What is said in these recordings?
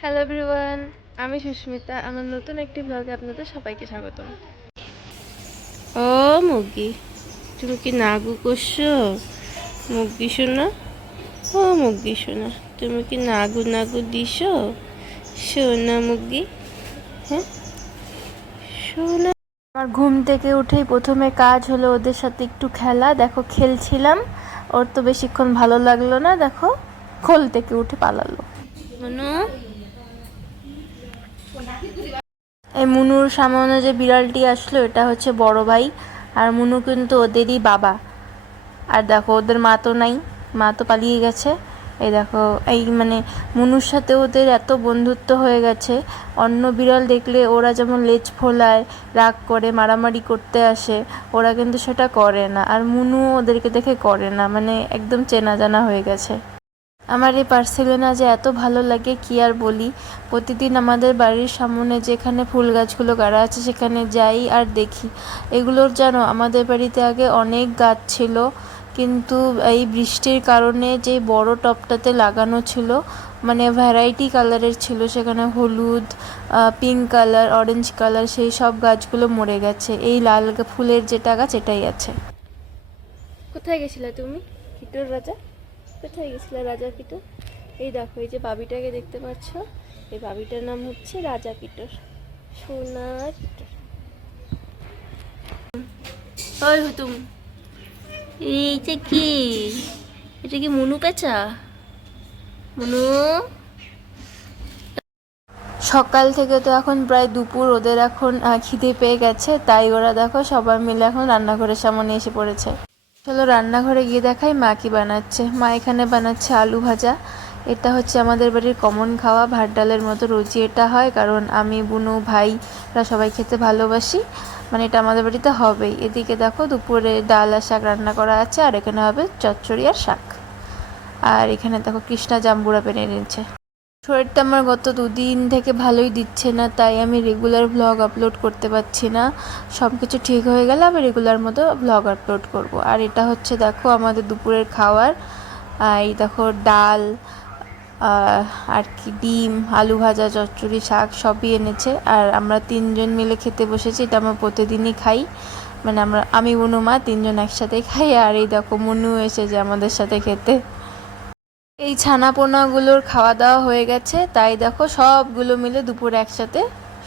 Hello everyone আমি সুস্মিতা আমার নতুন একটি ব্লগে আপনাদের সবাইকে স্বাগতম। ও মুগি তুমি কি নাগু করছ? মুগি শোনা। ও মুগি শোনা তুমি কি নাগু নাগু দিছো? সোনা মুগি হ্যাঁ? সোনা আমার ঘুম থেকে উঠেই প্রথমে কাজ হলো ওদের সাথে একটু খেলা। দেখো খেলছিলাম। ওর তো বেশিক্ষণ ভালো লাগল না দেখো। খোল থেকে উঠে পালালো। মনু এই মুনুর সামনে যে বিড়ালটি আসলো, এটা হচ্ছে বড় ভাই আর মুনু কিন্তু ওদেরই বাবা। আর দেখো, ওদের মা তো নাই, মা তো পালিয়ে গেছে। এই দেখো, এই মানে মুনুর সাথে ওদের এত বন্ধুত্ব হয়ে গেছে। অন্য বিড়াল দেখলে ওরা যেমন লেজ ফোলায়, রাগ করে, মারামারি করতে আসে, ওরা কিন্তু সেটা করে না। আর মুনু ওদেরকে দেখে করে না মানে একদম চেনা জানা হয়ে গেছে। আমার এই পার্সেলোনা যে এত ভালো লাগে, কি আর বলি? প্রতিদিন আমাদের বাড়ির সামনে যেখানে ফুল গাছগুলো গাড়া আছে, সেখানে যাই আর দেখি। এগুলোর জানো আমাদের বাড়িতে আগে অনেক গাছ ছিল, কিন্তু এই বৃষ্টির কারণে যে বড় টবটাতে লাগানো ছিল মানে ভ্যারাইটি কালারের ছিল, সেখানে হলুদ পিঙ্ক কালার অরেঞ্জ কালার সেই সব গাছগুলো মরে গেছে। এই লাল ফুলের যেটা গাছ, এটাই আছে। কোথায় গেছিলে তুমি? কিটোর রাজা? কোথায় গেছিলে রাজা কিটোর এই দেখো এই যে বাবিটাকে দেখতে পাচ্ছ এই বাবিটার নাম হচ্ছে রাজা কিটোর সোনার ওই হুতুম এইটা কি? এটা কি মনু পেঁচা? মনু? সকাল থেকে তো এখন প্রায় দুপুর ওদের এখন খিদে পেয়ে গেছে তাই ওরা দেখো সবাই মিলে এখন রান্নাঘরের সামনে এসে পড়েছে। চলো রান্নাঘরে গিয়ে দেখাই মা কি বানাচ্ছে। মা এখানে বানাচ্ছে আলু ভাজা। এটা হচ্ছে আমাদের বাড়ির কমন খাওয়া। ভাত ডালের মতো রোজই এটা হয়, কারণ আমি, বুনু ভাইরা সবাই খেতে ভালোবাসি। মানে এটা আমাদের বাড়িতে হবেই। এদিকে দেখো দুপুরে ডাল আর শাক রান্না করা আছে, আর এখানে হবে চচ্চড়ি আর শাক। আর এখানে দেখো কৃষ্ণা জাম্বুরা পেরে নিচ্ছে শরীরটা আমার গত দুদিন থেকে ভালোই দিচ্ছে না, তাই আমি রেগুলার ভ্লগ আপলোড করতে পারছি না। সব কিছু ঠিক হয়ে গেলে আমি রেগুলার মতো ভ্লগ আপলোড করব। আর এটা হচ্ছে দেখো আমাদের দুপুরের খাওয়ার। এই দেখো ডাল আর কি ডিম, আলু ভাজা, চচ্চড়ি, শাক সবই এনেছে। আর আমরা তিনজন মিলে খেতে বসেছি, এটা আমরা প্রতিদিনই খাই। মানে আমরা, আমি বুনু মা তিনজন একসাথে খাই। আর এই দেখো মুনু এসেছে আমাদের সাথে খেতে। এই ছানা পোনাগুলোর খাওয়া দাওয়া হয়ে গেছে। তাই দেখো সবগুলো মিলে দুপুরে একসাথে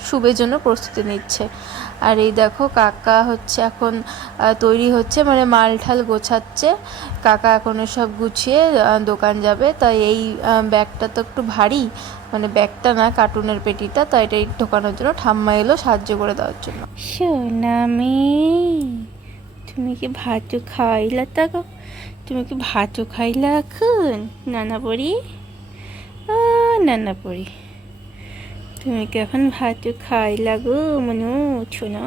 শুবের জন্য প্রস্তুতি নিচ্ছে। আর এই দেখো কাকা হচ্ছে এখন তৈরি হচ্ছে মানে মাল ঠাল গোছাচ্ছে। কাকা এখন সব গুছিয়ে দোকান যাবে। তাই এই ব্যাগটা তো একটু ভারী মানে ব্যাগটা না, কার্টুনের পেটিটা। তাই এটাই ঢোকানোর জন্য ঠাম্মা এলো সাহায্য করে দেওয়ার জন্য। সোনামি, তুমি কি ভাতও খাইলা তাকো তুমি কি ভাতও খাইলা এখন? নানা পড়ি ও নানা পড়ি তুমি কি এখন ভাতও খাইলা গো মনু? ছোনা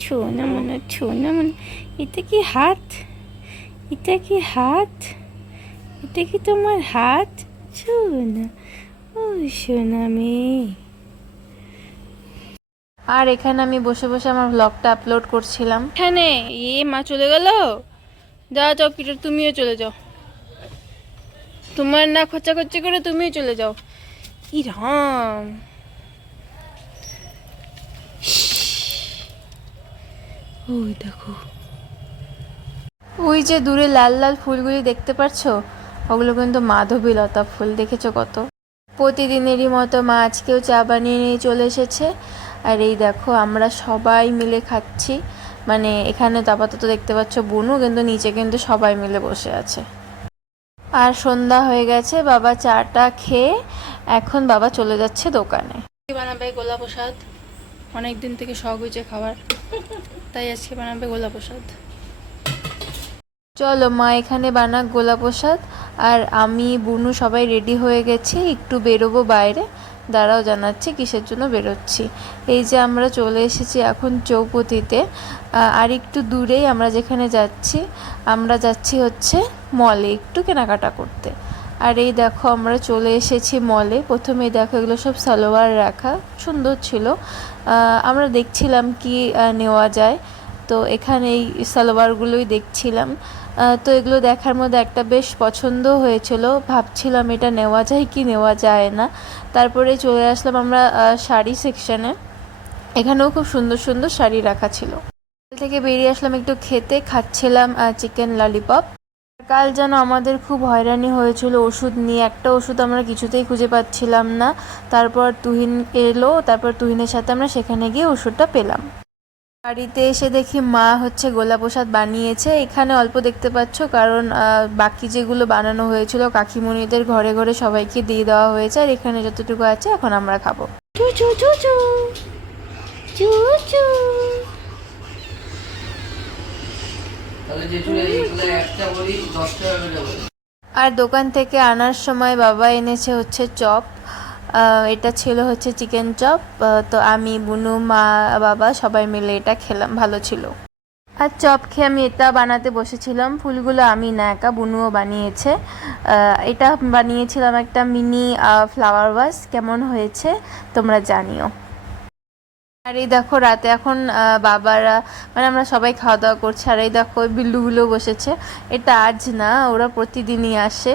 ছোনা মনে ছোনা মনে। এটা কি হাত? এটা কি হাত? এটা কি তোমার হাত? সোনা ও সোনা মেয়ে। আর এখানে আমি বসে বসে আমার ব্লগটা আপলোড করছিলাম। এখানে? এ মা চলে গেল? যাও যাও পিটার তুমিও চলে যাও। তোমার না খরচাখরচি করে তুমিও চলে যাও। ই রাম ওই দেখো। ওই যে দূরে লাল লাল ফুলগুলি দেখতে পাচ্ছো ওগুলো কিন্তু মাধবী লতা ফুল, দেখেছ কত? প্রতিদিনেরই মতো মা আজকেও চা বানিয়ে নিয়ে চলে এসেছে। আর এই দেখো, আমরা সবাই মিলে খাচ্ছি। মানে এখানে তো আপাতত দেখতে পাচ্ছ বুনু কিন্তু নিচে কিন্তু সবাই মিলে বসে আছে। আর সন্ধ্যা হয়ে গেছে বাবা চাটা খেয়ে এখন বাবা চলে যাচ্ছে দোকানে। বানাবে গোলা প্রসাদ অনেক দিন থেকে শখ হয়েছে খাবার তাই আজকে বানাবে গোলা প্রসাদ চলো মা এখানে বানাক গোলা প্রসাদ আর আমি বুনু সবাই রেডি হয়ে গেছি একটু বেরোবো বাইরে। দাঁড়াও জানাচ্ছি, কিসের জন্য বেরোচ্ছি। এই যে আমরা চলে এসেছি এখন চৌপতিতে আর একটু দূরেই আমরা যেখানে যাচ্ছি, আমরা যাচ্ছি হচ্ছে মলে, একটু কেনাকাটা করতে। আর এই দেখো আমরা চলে এসেছি মলে, প্রথমেই দেখো এগুলো সব সালোয়ার রাখা, সুন্দর ছিল। আমরা দেখছিলাম কি নেওয়া যায়। তো এখানে এই সালোয়ারগুলোই দেখছিলাম। তো এগুলো দেখার মধ্যে একটা বেশ পছন্দ হয়েছিল। ভাবছিলাম এটা নেওয়া যায় কি নেওয়া যায় না। তারপরে চলে আসলাম আমরা শাড়ি সেকশনে এখানেও খুব সুন্দর সুন্দর শাড়ি রাখা ছিল। থেকে বেরিয়ে আসলাম একটু খেতে, খাচ্ছিলাম চিকেন ললিপপ কাল যেন আমাদের খুব হয়রানি হয়েছিল ওষুধ নিয়ে। একটা ওষুধ আমরা কিছুতেই খুঁজে পাচ্ছিলাম না। তারপর তুহিন এলো, তারপর তুহিনের সাথে আমরা সেখানে গিয়ে ওষুধটা পেলাম। বাড়িতে এসে দেখি মা হচ্ছে গোলা প্রসাদ বানিয়েছে। এখানে অল্প দেখতে পাচ্ছ কারণ বাকি যেগুলো বানানো হয়েছিল কাকিমণিদের ঘরে ঘরে সবাইকে দিয়ে দেওয়া হয়েছে আর এখানে যতটুকু আছে এখন আমরা খাব। আর দোকান থেকে আনার সময় বাবা এনেছে হচ্ছে চপ। এটা ছিল হচ্ছে চিকেন চপ তো আমি, বুনু, মা, বাবা সবাই মিলে এটা খেলাম, ভালো ছিল। আর চপ খেয়ে আমি এটা বানাতে বসেছিলাম, ফুলগুলো আমি না একা, বুনুও বানিয়েছে। এটা বানিয়েছিলাম একটা মিনি ফ্লাওয়ার ওয়াশ কেমন হয়েছে তোমরা জানিও। আর এই দেখো রাতে এখন বাবারা মানে আমরা সবাই খাওয়া দাওয়া করছি, আর এই দেখো ওই বিল্লুগুলো বসেছে। এটা আজ না, ওরা প্রতিদিনই আসে।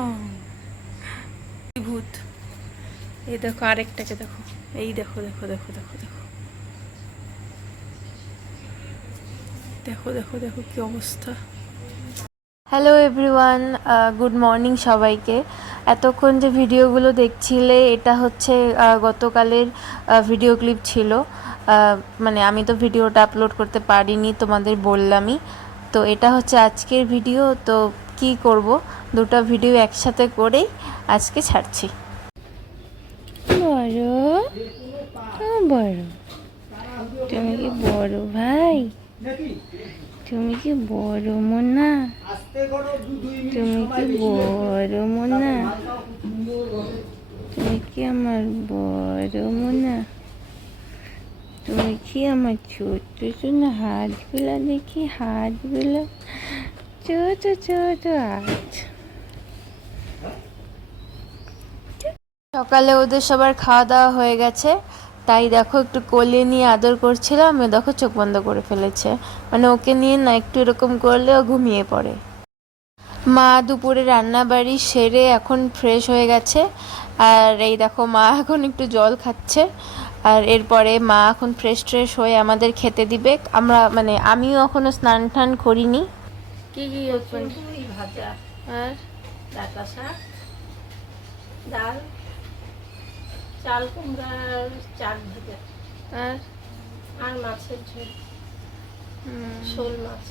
ভূত। এই দেখো আরেকটাকে দেখো। এই দেখো দেখো দেখো দেখো দেখো। দেখো দেখো দেখো কি অবস্থা। হ্যালো এভরিওয়ান গুড মর্নিং সবাইকে। এতক্ষণ যে ভিডিওগুলো দেখছিলে, এটা হচ্ছে গতকালের ভিডিও ক্লিপ ছিল। মানে আমি তো ভিডিওটা আপলোড করতে পারিনি, তোমাদের বললামই। তো এটা হচ্ছে আজকের ভিডিও তো কি করব? দুটো ভিডিও একসাথে করেই আজকে ছাড়ছি। বড়? বড়। তুমি কি বড় ভাই? তুমি কি বড় মোনা? তুমি কি বড় মোনা? তুমি কি আমার বড় মোনা? তুমি কি আমার ছোট ছোট হাতগুলো দেখি, হাতগুলো? হাত সকালে ওদের সবার খাওয়া দাওয়া হয়ে গেছে। তাই দেখো একটু কোলে নিয়ে আদর করছিলাম ও দেখো চোখ বন্ধ করে ফেলেছে। মানে ওকে নিয়ে না একটু এরকম করলে ও ঘুমিয়ে পড়ে। মা দুপুরে রান্না বাড়ি সেরে এখন ফ্রেশ হয়ে গেছে। আর এই দেখো মা এখন একটু জল খাচ্ছে। আর এরপরে মা এখন ফ্রেশ ট্রেশ হয়ে আমাদের খেতে দিবে। আমরা মানে আমিও এখনও স্নান টান করিনি। কি কি ভাজা আর? ডাটা শাক ডাল চাল কুমড়ার ভাজা আর? আর মাছের ঝোল শোল মাছ।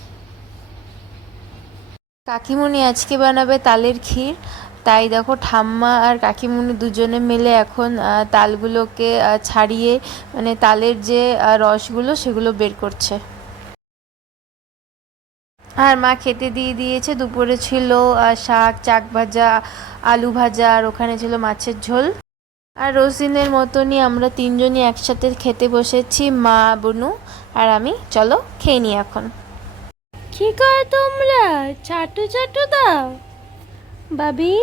কাকিমুনি আজকে বানাবে তালের ক্ষীর। তাই দেখো ঠাম্মা আর কাকিমুনি দুজনে মিলে এখন তালগুলোকে ছাড়িয়ে মানে তালের যে রসগুলো সেগুলো বের করছে। আর মা খেতে দিয়ে দিয়েছে, দুপুরে ছিল শাক, চাক ভাজা, আলু ভাজা, আর ওখানে ছিল মাছের ঝোল। আর রোজ দিনের মতনই আমরা তিনজনই একসাথে খেতে বসেছি, মা, বুনু আর আমি। চলো, খেয়ে নিই এখন। কি করে তোমরা? চাটু চাটু দাও। বাবি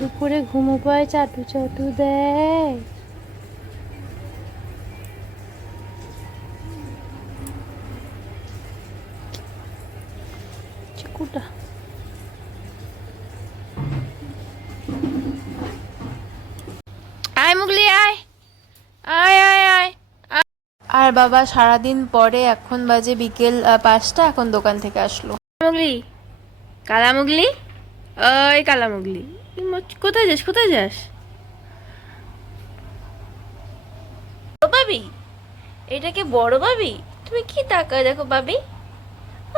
দুপুরে ঘুমো পায় চাটু চাটু দেয় চিকুটা আয় মুগলি আয়। আয় আয় আয়। আর বাবা সারাদিন পরে এখন বাজে বিকেল পাঁচটা এখন দোকান থেকে আসলো। মুগলি কালা মুগলি? ওই কালা মুগলি। কোথায় যাস কোথায় যাস? বাবি এটা কি বড় বাবি? তুমি কি তাকায় দেখো বাবি?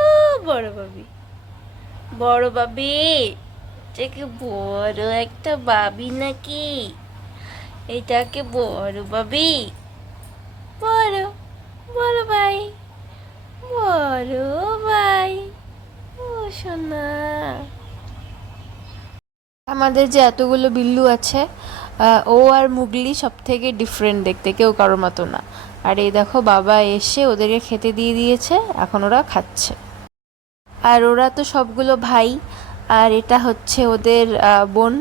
ও বড় বাবি। বড় বাবি এটা কি বড় একটা বাবি নাকি? এটাকে বড় বাবি বড় বড় ভাই বড় ভাই, ও সোনা। আমাদের যে এতগুলো বিল্লু আছে ও আর মুগলি সব থেকে ডিফারেন্ট দেখতে, কেউ কারোর মতো না। আর এই দেখো, বাবা এসে ওদেরকে খেতে দিয়ে দিয়েছে, এখন ওরা খাচ্ছে। আর ওরা তো সবগুলো ভাই। আর এটা হচ্ছে ওদের বোন।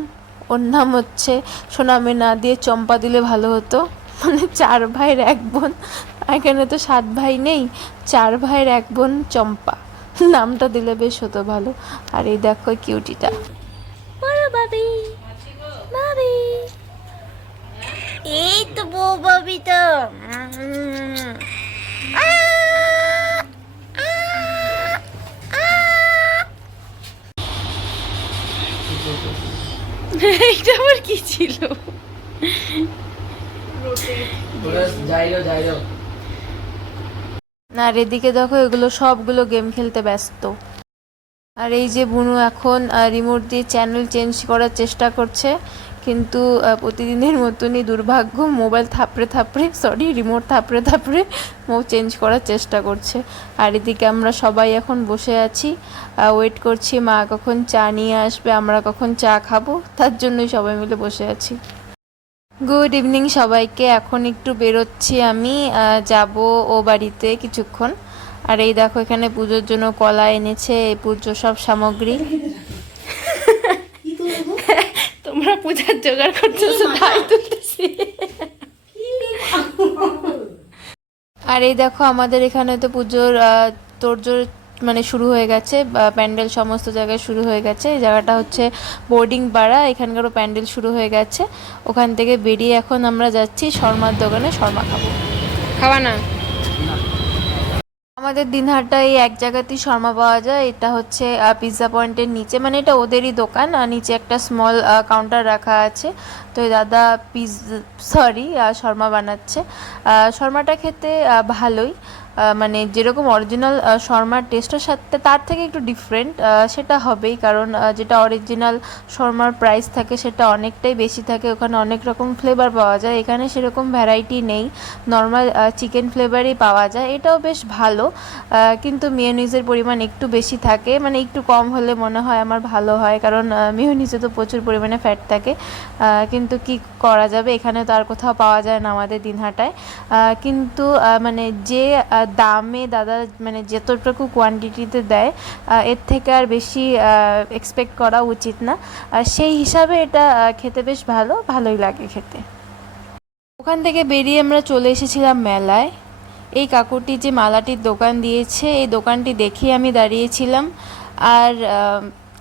ওর নাম হচ্ছে সোনামে না দিয়ে চম্পা দিলে ভালো হতো। মানে চার ভাইয়ের এক বোন। এখানে তো সাত ভাই নেই। চার ভাইয়ের এক বোন চম্পা। নামটা দিলে বেশ হতো ভালো। আর এই দেখো কিউটিটা। এই তো বউ বাবি তো। এটা আবার কি ছিল? আর এদিকে দেখো এগুলো সবগুলো গেম খেলতে ব্যস্ত। আর এই যে বুনু এখন রিমোট দিয়ে চ্যানেল চেঞ্জ করার চেষ্টা করছে। কিন্তু প্রতিদিনের মতনই দুর্ভাগ্য, মোবাইল থাপড়ে থাপড়ে সরি রিমোট থাপড়ে থাপড়ে ও চেঞ্জ করার চেষ্টা করছে। আর এদিকে আমরা সবাই এখন বসে আছি। ওয়েট করছি মা কখন চা নিয়ে আসবে, আমরা কখন চা খাব, তার জন্যই সবাই মিলে বসে আছি। গুড ইভিনিং সবাইকে, এখন একটু বেরোচ্ছি আমি যাব ও বাড়িতে কিছুক্ষণ। আর এই দেখো এখানে পুজোর জন্য কলা এনেছে পুজো সব সামগ্রী তোমরা পূজার জোগাড় করতেছো তাই তুলতেছি। আর এই দেখো আমাদের এখানে তো পুজোর তোড়জোড় মানে শুরু হয়ে গেছে বা প্যান্ডেল সমস্ত জায়গায় শুরু হয়ে গেছে। এই জায়গাটা হচ্ছে বোর্ডিং পাড়া এখানকারও প্যান্ডেল শুরু হয়ে গেছে। ওখান থেকে বেরিয়ে এখন আমরা যাচ্ছি শর্মার দোকানে শর্মা খাব। খাওয়া না? আমাদের দিনহাটায় এক জায়গাতেই শর্মা পাওয়া যায়। এটা হচ্ছে পিৎজা পয়েন্টের নিচে। মানে এটা ওদেরই দোকান আর নিচে একটা স্মল কাউন্টার রাখা আছে। তো দাদা পিজ সরি শর্মা বানাচ্ছে। শর্মাটা খেতে ভালোই। মানে যেরকম অরিজিনাল শর্মার টেস্টের সাথে তার থেকে একটু ডিফারেন্ট সেটা হবেই। কারণ যেটা অরিজিনাল শর্মার প্রাইস থাকে সেটা অনেকটাই বেশি থাকে। ওখানে অনেক রকম ফ্লেভার পাওয়া যায়। এখানে সেরকম ভ্যারাইটি নেই। নর্মাল চিকেন ফ্লেভারই পাওয়া যায়। এটাও বেশ ভালো। কিন্তু মিওনিজের পরিমাণ একটু বেশি থাকে। মানে একটু কম হলে মনে হয় আমার ভালো হয়। কারণ মিওনিজে তো প্রচুর পরিমাণে ফ্যাট থাকে। কিন্তু কি করা যাবে? এখানে তো আর কোথাও পাওয়া যায় না আমাদের দিনহাটায়। কিন্তু মানে যে দামে দাদা মানে যতটুকু কোয়ান্টিটিতে দেয় এর থেকে আর বেশি এক্সপেক্ট করা উচিত না। সেই হিসাবে এটা খেতে বেশ ভালো, ভালোই লাগে খেতে। ওখান থেকে বেরিয়ে আমরা চলে এসেছিলাম মেলায়। এই কাকুটি যে মালাটির দোকান দিয়েছে, এই দোকানটি দেখেই আমি দাঁড়িয়েছিলাম। আর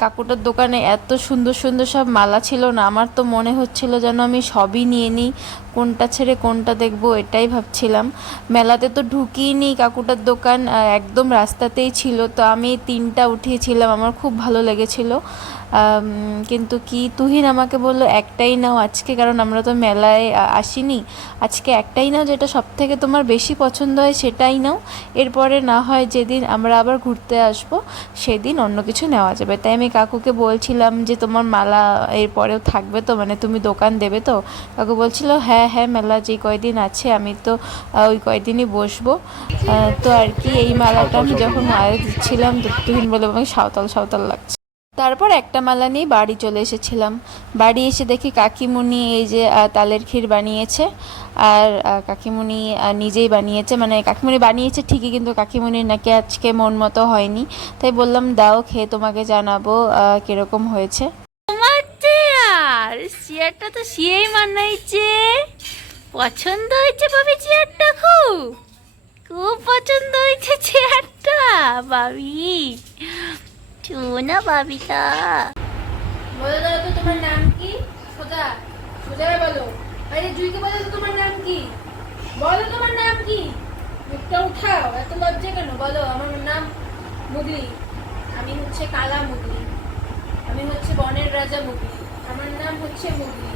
কাকুটার দোকানে এত সুন্দর সুন্দর সব মালা ছিল না, আমার তো মনে হচ্ছিল যেন আমি সবই নিয়ে নিই, কোনটা ছেড়ে কোনটা দেখব এটাই ভাবছিলাম। মেলাতে তো ঢুকিনি কাকুটার দোকান একদম রাস্তাতেই ছিল, তো আমি তিনটা উঠিয়েছিলাম, আমার খুব ভালো লেগেছিল। কিন্তু কি তুহিন আমাকে বলল, একটাই নাও আজকে, কারণ আমরা তো মেলায় আসিনি। আজকে একটাই নাও, যেটা সব থেকে তোমার বেশি পছন্দ হয় সেটাই নাও। এরপরে না হয় যেদিন আমরা আবার ঘুরতে আসব, সেদিন অন্য কিছু নেওয়া যাবে। তাই আমি কাকুকে বলছিলাম যে, তোমার মালা এরপরেও থাকবে তো মানে তুমি দোকান দেবে তো? কাকু বলছিল হ্যাঁ হ্যাঁ মেলা যে কয়দিন আছে, আমি তো ওই কয়দিনই বসবো। তো আর কি, এই মালাটা আমি যখন মালা দিচ্ছিলাম, তো তুহিন বলে আমাকে সাঁওতাল সাঁওতাল লাগছে। তারপর একটা মালা নিয়ে বাড়ি চলে এসেছিলাম। বাড়ি এসে দেখি কাকিমুনি এই যে তালের ক্ষীর বানিয়েছে। আর কাকিমুনি নিজেই বানিয়েছে। মানে কাকিমুনি বানিয়েছে ঠিকই, কিন্তু কাকিমুনির নাকি আজকে মন মতো হয়নি। তাই বললাম, দাও, খেয়ে তোমাকে জানাব কীরকম হয়েছে। চেয়ার চেয়ারটা তো সিয়েই মানাইছে। পছন্দ হয়েছে ভাবি চেয়ারটা খুব। খুব পছন্দ হয়েছে চেয়ারটা, ভাবি। শোনা ভাবিটা বলো দাদা তো তোমার নাম কি? সোজা সোজা বলো। আরে জুইকে বলো তো তোমার নাম কি? বলো তোমার নাম কি? মুখটা উঠাও এত লজ্জা কেন? বলো আমার নাম মুগলি আমি হচ্ছে কালা মুগলি আমি হচ্ছে বনের রাজা মুগলি আমার নাম হচ্ছে মুগলি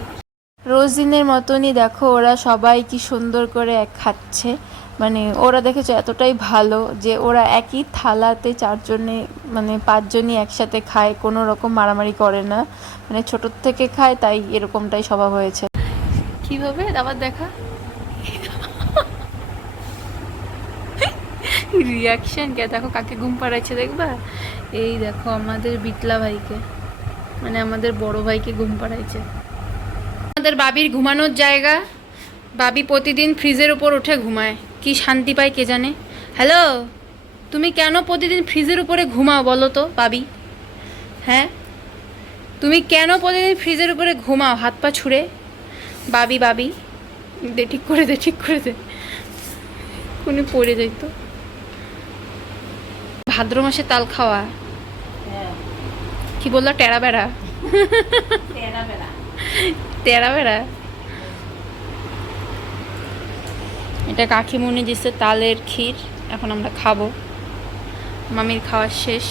রোজ দিনের মতনই দেখো ওরা সবাই কি সুন্দর করে এক খাচ্ছে। মানে ওরা দেখেছে এতটাই ভালো যে ওরা একই থালাতে চারজনে মানে পাঁচজনই একসাথে খায়, কোনো রকম মারামারি করে না। মানে ছোটোর থেকে খায়, তাই এরকমটাই স্বভাব হয়েছে। কীভাবে? আবার দেখা। রিয়াকশন কে? দেখো কাকে ঘুম পাড়াচ্ছে, দেখবা? এই দেখো আমাদের বিটলা ভাইকে। মানে আমাদের বড় ভাইকে ঘুম পাড়াইছে। আমাদের বাবির ঘুমানোর জায়গা। বাবি প্রতিদিন ফ্রিজের উপর উঠে ঘুমায়। কি শান্তি পায় কে জানে? হ্যালো তুমি কেন প্রতিদিন ফ্রিজের উপরে ঘুমাও বলো তো বাবি হ্যাঁ? তুমি কেন প্রতিদিন ফ্রিজের উপরে ঘুমাও হাত পা ছুঁড়ে? বাবি বাবি। দে ঠিক করে দে ঠিক করে দে। কোনে পড়ে যাই তো। ভাদ্র মাসে তাল খাওয়া। কি বলল? টেরা বেড়া। তেরা বেড়া? এটা কাকিমুনি দিছে তালের ক্ষীর এখন আমরা খাব। মামির খাওয়া শেষ।